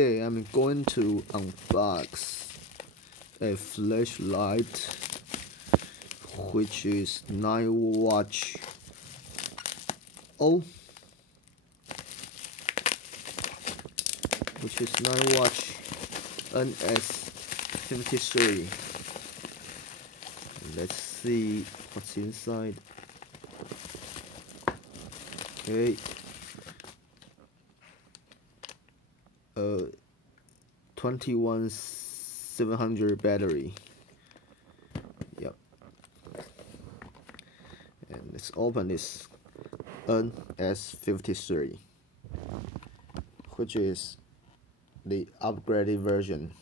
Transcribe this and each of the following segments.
Today I'm going to unbox a flashlight which is Nightwatch NS53. Let's see what's inside. Okay. 21700 battery. Yep. And let's open this NS53, which is the upgraded version.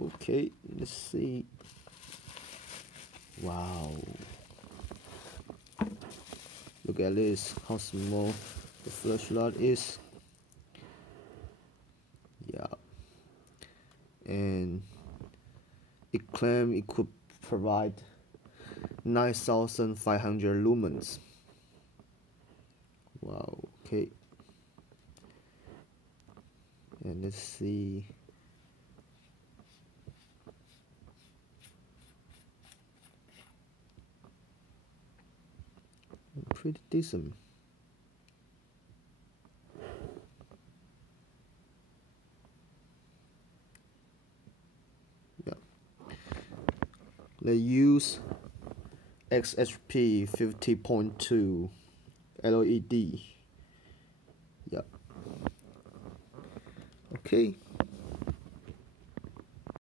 Okay, let's see. Wow. Look at this, how small the flashlight is. Yeah. And it claimed it could provide 9,500 lumens. Wow, okay. And let's see. Pretty decent. Yeah. They use XHP50.2 LED. Yeah. Okay.